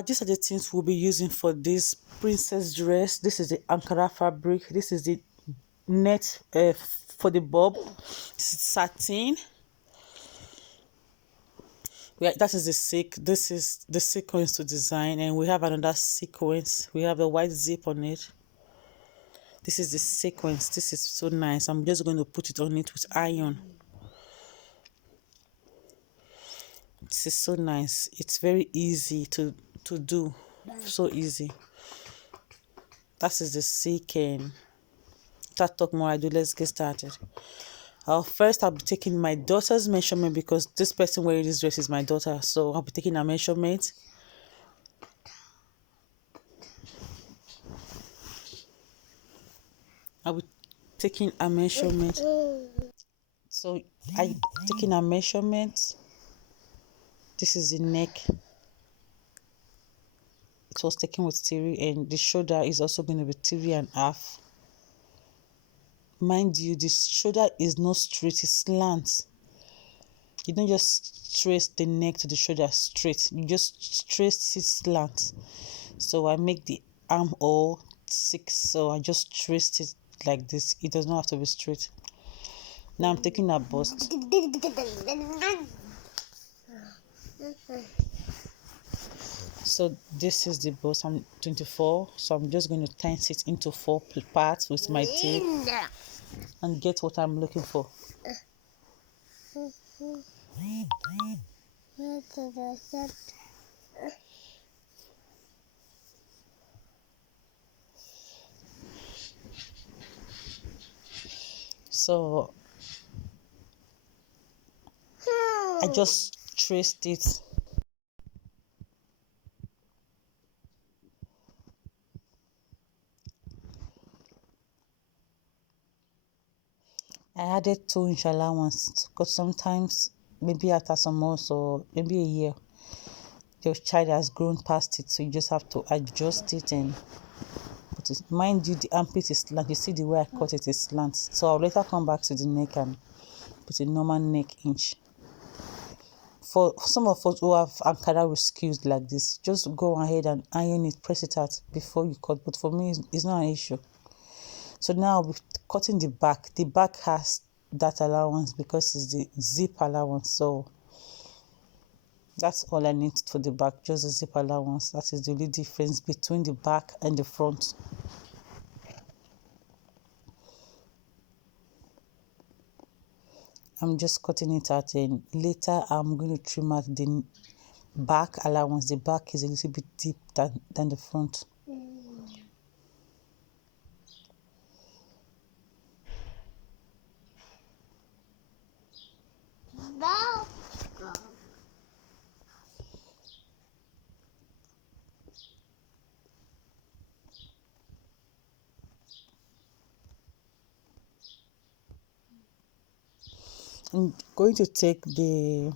These are the things we'll be using for this princess dress. This is the Ankara fabric. This is the net for the bob. This is satin. That is the this is the sequence to design, and we have another sequence. We have the white zip on it. This is the sequence. This is so nice. I'm just going to put it on it with iron. This is so nice. It's very easy to do. So easy. That is the sequence. Talk more I do. Let's get started. I'll be taking my daughter's measurement, because this person wearing this dress is my daughter. So I'll be taking a measurement. I'll be taking a measurement. So I'm taking a measurement. This is the neck. It was taken with 3, and the shoulder is also going to be 3.5. Mind you, this shoulder is not straight, it's slant. You don't just trace the neck to the shoulder straight, you just trace it slant. So I make the armhole 6, so I just traced it like this. It does not have to be straight. Now I'm taking a bust. So this is the bust. I'm 24, so I'm just going to tense it into 4 parts with my tape and get what I'm looking for. So I just traced it. I added 2-inch allowance, because sometimes maybe after some months or maybe a year, your child has grown past it, so you just have to adjust it and put it. Mind you, the armpit is slant. You see the way I cut it is slant, so I'll later come back to the neck and put a normal neck inch. For some of us who have Ankara with skews like this, just go ahead and iron it, press it out before you cut. But for me, it's not an issue. So now we're cutting the back. The back has that allowance because it's the zip allowance. So that's all I need for the back, just the zip allowance. That is the only difference between the back and the front. I'm just cutting it out, and later I'm going to trim out the back allowance. The back is a little bit deep than the front. I'm going to take the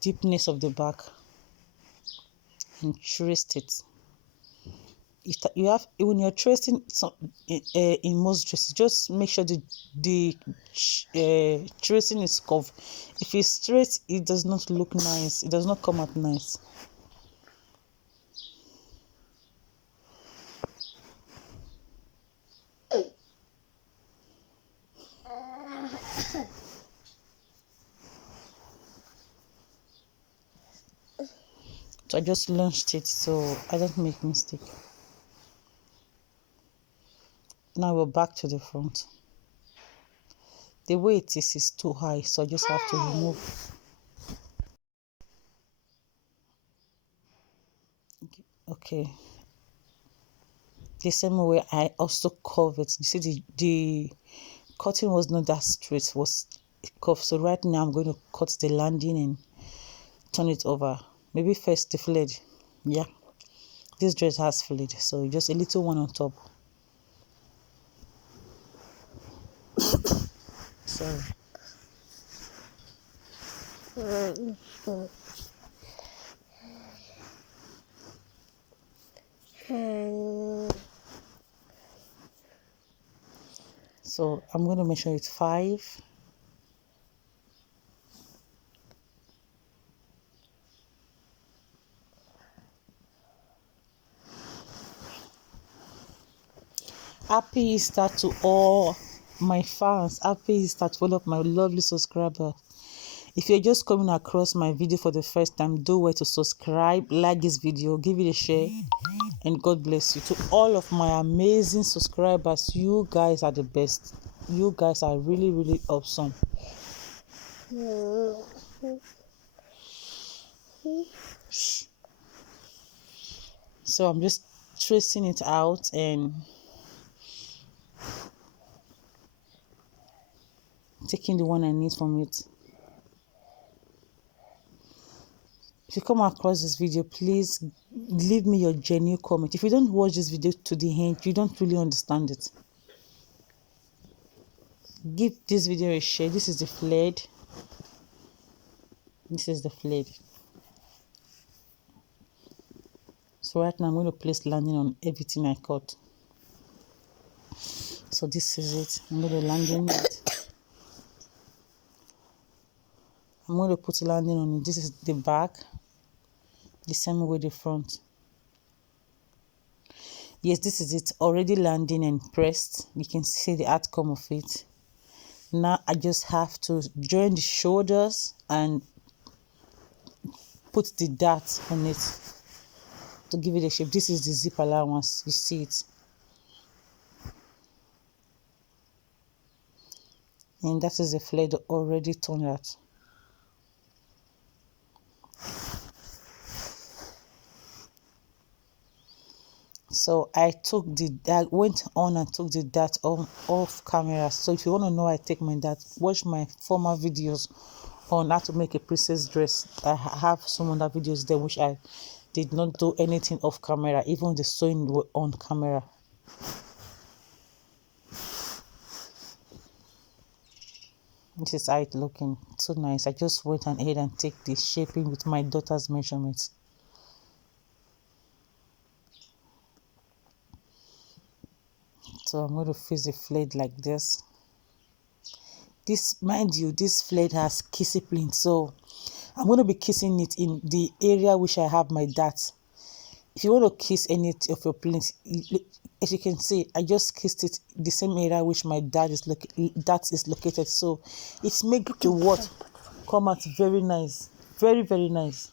deepness of the back and trace it. You have, when you're tracing in most dresses, just make sure the tracing is curved. If it's straight, it does not look nice. It does not come out nice. So I just launched it so I don't make mistake. Now we're back to the front. The way it is too high, so I just have to remove. Okay. The same way I also curve it. You see the cutting was not that straight, was curved. So right now I'm going to cut the landing and turn it over. Maybe first the flared. Yeah, this dress has flared, so just a little one on top. Sorry. So I'm going to measure it 5. Happy Easter to all my fans. Happy Easter to all of my lovely subscribers. If you're just coming across my video for the first time, do well to subscribe, like this video, give it a share, and God bless you. To all of my amazing subscribers, you guys are the best. You guys are really, really awesome. So I'm just tracing it out and taking the one I need from it. If you come across this video, please leave me your genuine comment. If you don't watch this video to the end, you don't really understand it. Give this video a share. This is the flared. This is the flared. So right now I'm going to place landing on everything I cut. So this is it. I'm going to landing it. I'm going to put landing on it. This is the back. The same way the front. Yes, this is it. Already landing and pressed. You can see the outcome of it. Now I just have to join the shoulders and put the dart on it to give it a shape. This is the zip allowance. You see it. And that is the flare already turned out. So I went on and took the dart off camera. So if you want to know how I take my dart, watch my former videos on how to make a princess dress. I have some other videos there which I did not do anything off camera, even the sewing on camera. This is how it looking. So nice. I just went ahead and take the shaping with my daughter's measurements. So I'm going to fix the flared like this. This, mind you, this flared has kissy plint, so I'm going to be kissing it in the area which I have my dart. If you want to kiss any of your plints, as you can see, I just kissed it the same area which my dart is located. So it's make the what come out very nice, very, very nice.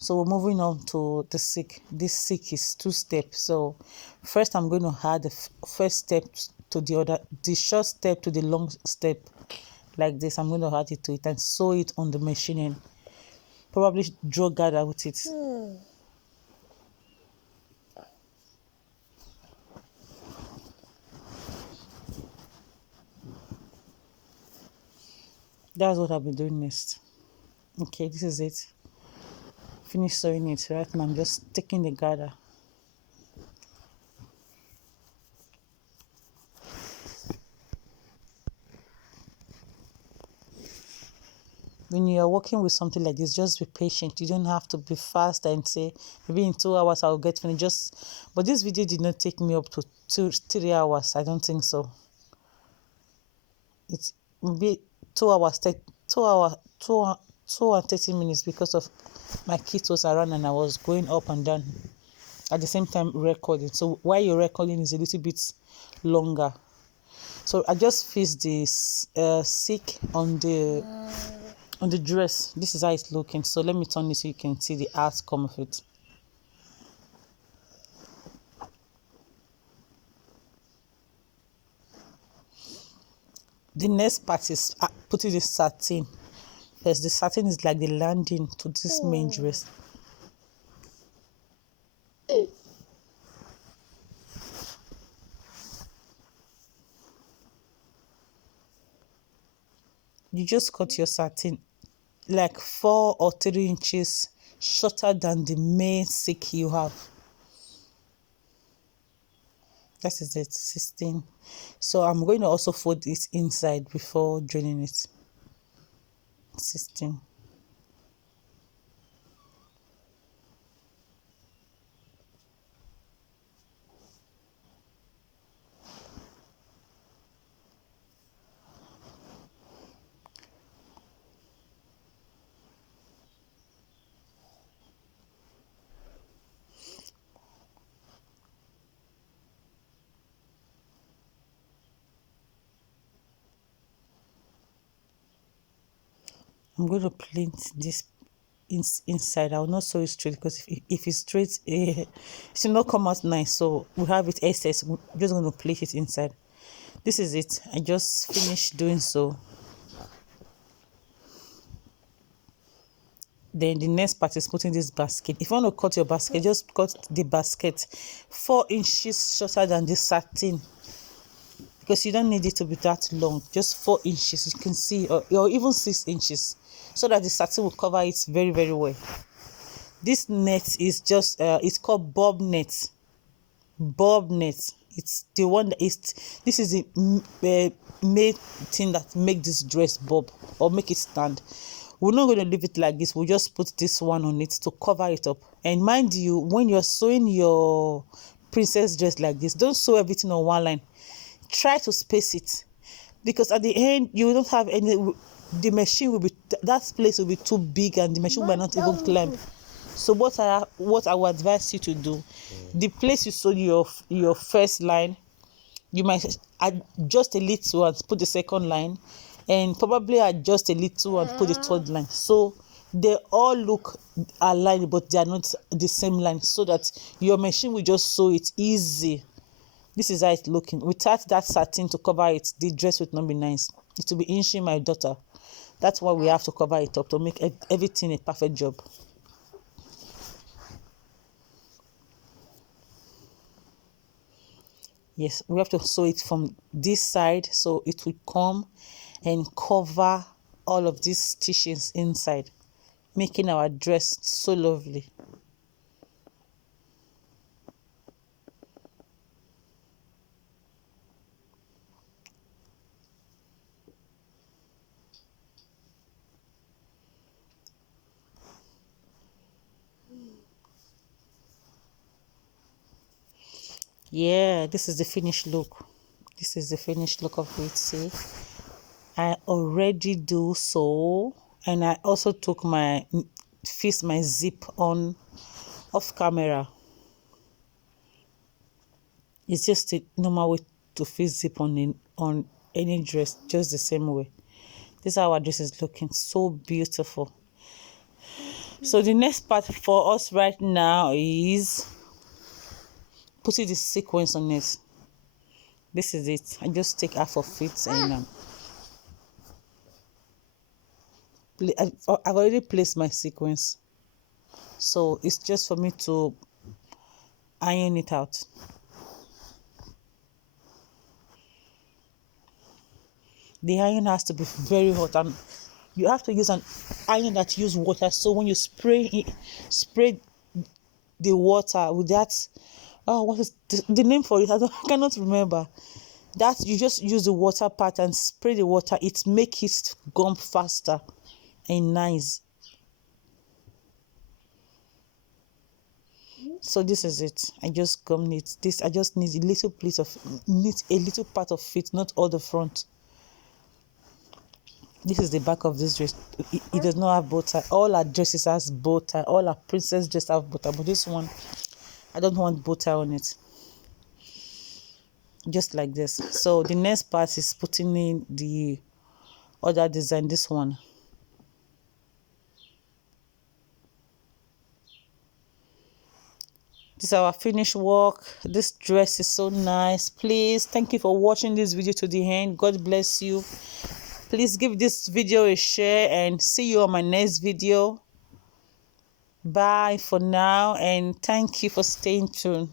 So we're moving on to the silk. This silk is 2 steps. So first I'm going to add the first step to the short step to the long step like this. I'm going to add it to it and sew it on the machine and probably draw gather with it. That's what I'll be doing next. Okay, this is it. Finish sewing it. Right now I'm just taking the gather. When you are working with something like this, just be patient. You don't have to be fast and say maybe in 2 hours I'll get finished. But this video did not take me up to 3 hours. I don't think so. It will be 2 hours, 2 and 30 minutes because of my kids was around and I was going up and down at the same time recording. So while you're recording is a little bit longer. So I just fixed this silk on the dress. This is how it's looking. So let me turn it so you can see the outcome of it. The next part is putting the satin. Yes, the satin is like the landing to this main dress. You just cut your satin like 4 or 3 inches shorter than the main silk you have. That is it, 16. So I'm going to also fold it inside before joining it. 16. I'm going to plait this inside. I will not sew it straight because if it's straight, it should not come out nice. So we have it excess. We're just going to plait it inside. This is it. I just finished doing so. Then the next part is putting this basket. If you want to cut your basket, just cut the basket 4 inches shorter than the satin, because you don't need it to be that long. Just 4 inches, you can see, or even 6 inches, so that the satin will cover it very, very well. This net is just it's called bob net. Bob net. It's the one that is, this is the made thing that make this dress bob or make it stand. We're not going to leave it like this. We'll just put this one on it to cover it up. And mind you, when you're sewing your princess dress like this, don't sew everything on one line. Try to space it, because at the end you don't have any, the machine will be, that place will be too big and the machine will not even climb. So what I would advise you to do, the place you sew your first line, you might adjust a little and put the second line, and probably adjust a little and put the third line, so they all look aligned but they are not the same line, so that your machine will just sew it easy. This is how it's looking. Without that satin to cover it, the dress would not be nice. It will be inching my daughter. That's why we have to cover it up to make everything a perfect job. Yes, we have to sew it from this side, so it will come and cover all of these stitches inside, making our dress so lovely. Yeah, this is the finished look. This is the finished look of it. See, I already do so, and I also took my zip on off camera. It's just a normal way to fix zip on any dress, just the same way. This is how our dress is looking, so beautiful. So the next part for us right now is putting the sequence on it. This is it. I just take half of it and I've already placed my sequence, so it's just for me to iron it out. The iron has to be very hot, and you have to use an iron that use water, so when you spray the water with that, what is the name for it? I cannot remember. That you just use the water part and spray the water, it makes it gum faster and nice. So this is it. I just gum knit this. I just need a little piece of knit, a little part of it, not all the front. This is the back of this dress. It does not have bow tie. All our dresses has bow tie. All our princess dresses have bow tie, but this one, I don't want bow tie on it. Just like this. So the next part is putting in the other design. This one. This is our finished work. This dress is so nice. Please, thank you for watching this video to the end. God bless you. Please give this video a share and see you on my next video. Bye for now, and thank you for staying tuned.